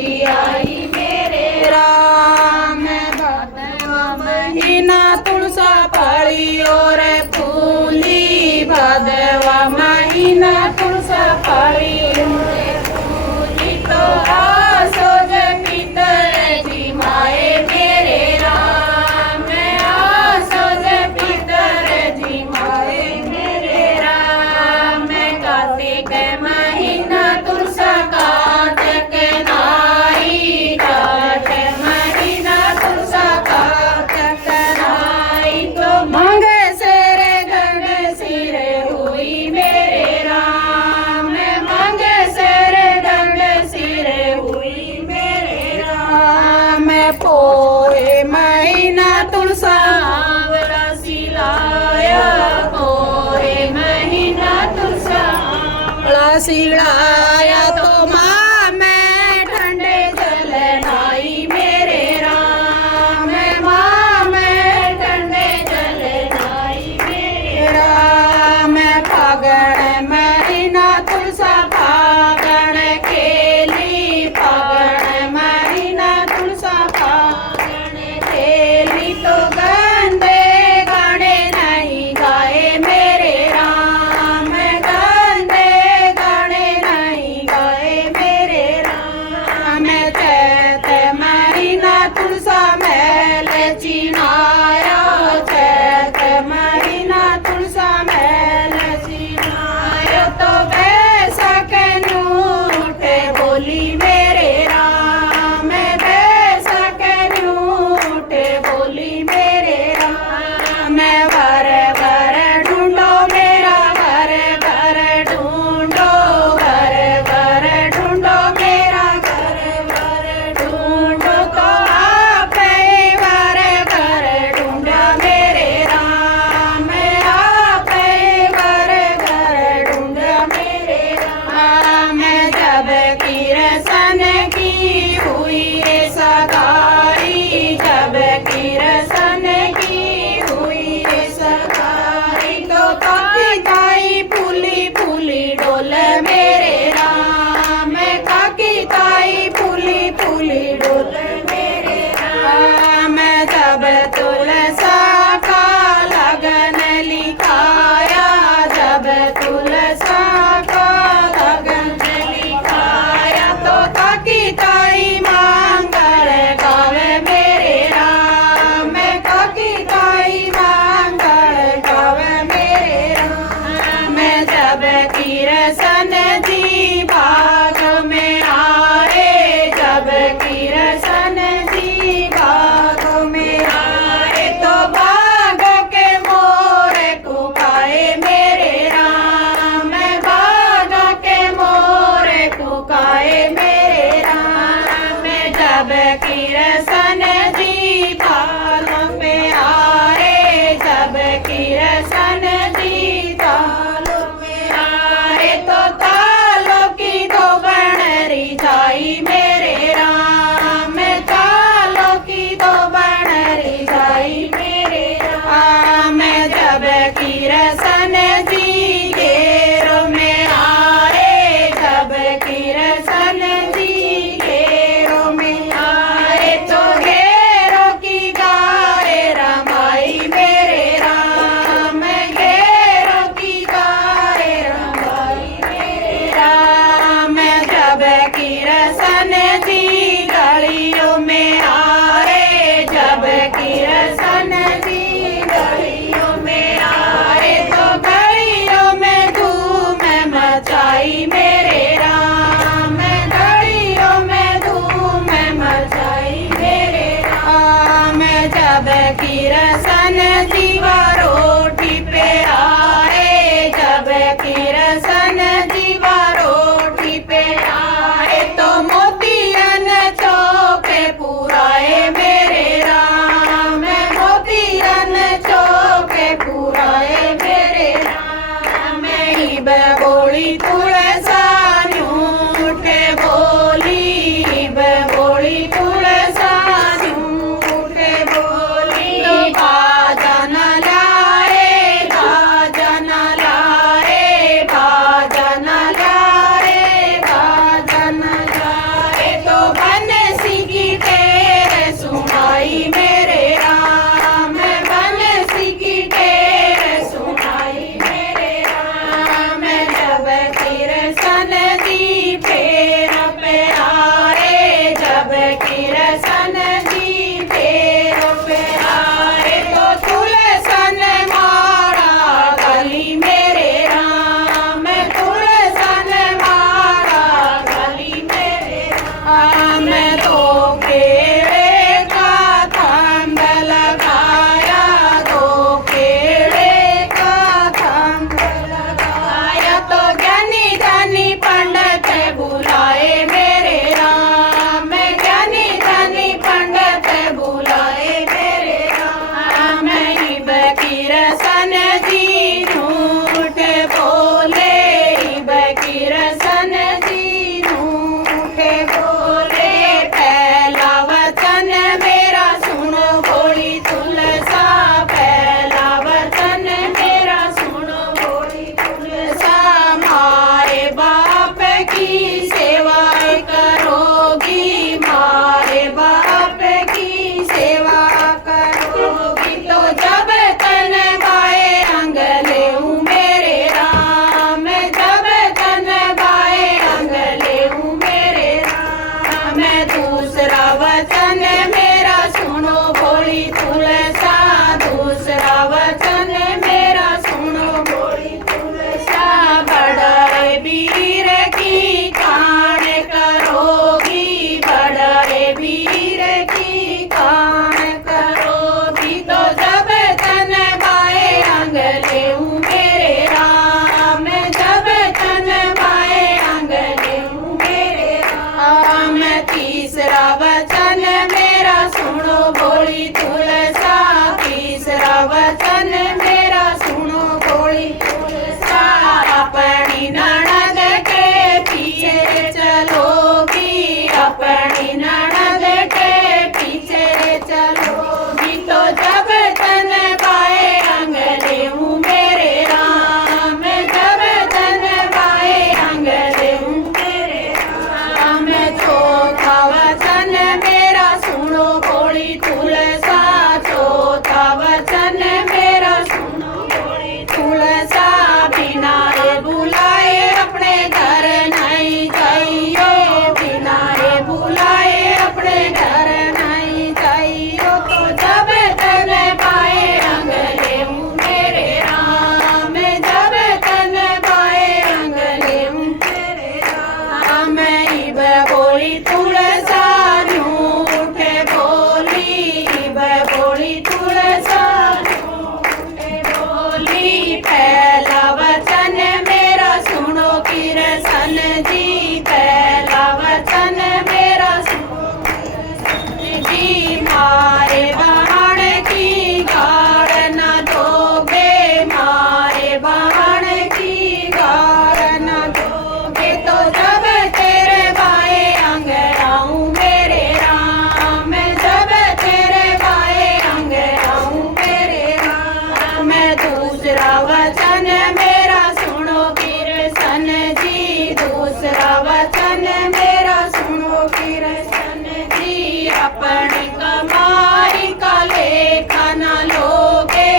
होली आई मेरे राम। भादवा महीना तुलसा पाली और फूली, भादवा महीना तुलसा पाली और फूली, तो आसो जे पितर जी माए मेरे राम। आसो जे पितर जी माए मेरे राम। कार्तिक महीना तुलसा काटक नाई, कार्तिक महीना तुलसा काटक नाई, तो मांगे सिर गंग सिर हुई मेरे राम। मांगे सिर गंग सिर हुई मेरे राम। पोहे महीना तुलसा आवला सिलाया, पोहे महीना तुलसा आवला सिलाया, तो माँ मैं ठंडे जल नहाई मेरे राम। माँ मैं ठंडे जल नहाई मेरे राम। फागण महीना तुलसा फागण खेली, फागण महीना तुलसा फागण खेली, तो गंदे गाने नहीं गाए मेरे राम। गंदे गाने नहीं गाए मेरे बोली तुलसा न्यू उठे बोली बोली तुलसा न्यू उठे बोली पहला वचन मेरा सुनो किरसन जी पहला वचन मेरा सुनो किरसन जी मारे बहन की गाड़ न दोगे मारे बहन की गाड़ न दोगे तो जब तेरे बाए अंग आऊं मेरे राम जब तेरे बाए अंग आऊं मेरे राम मैं दूसरा वचन मेरा सुनो किरसन जी दूसरा वचन मेरा सुनो किरसन जी अपनी कमाई का लेखा न लोगे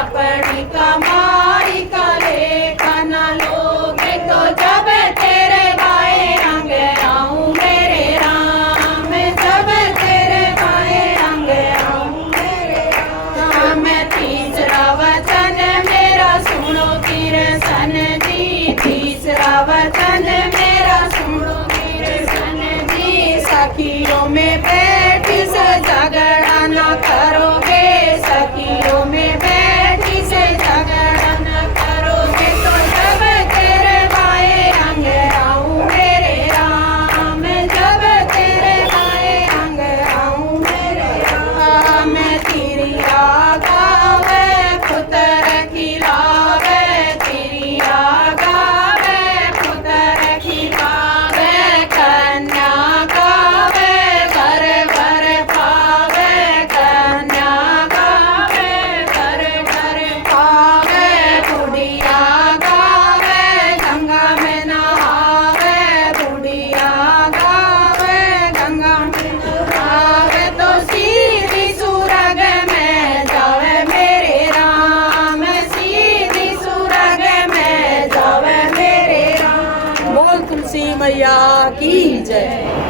अपनी कमाई का लेखा न लोगे तो जब तेरे बाए अंग आऊं मेरे राम जब तेरे बाए अंग आऊं मेरे राम मैं तीसरा वचन मेरा सुनो किरसन जी तीसरा वचन मेरा सुनो किरसन जी सखियों में बैठी से झगड़ा न करोगे सखियों में बैठी से झगड़ा न करोगे तो जब तेरे बाए अंग आऊं मेरे राम जब तेरे बाए अंग आऊं मेरे राम मैं तिरिया गावे पुत्र खिलावे तिरिया गावे पुत्र खिलावे कन्या गावे घर घर पावे कन्या गावे घर घर पावे बुढ़िया गावे गंगा में नहावे बुढ़िया गावे गंगा में नहावे तो सीधी सुरग में जावे मेरे राम सीधी सुरग में जावे मेरे राम बोल तुलसी मैया की जय।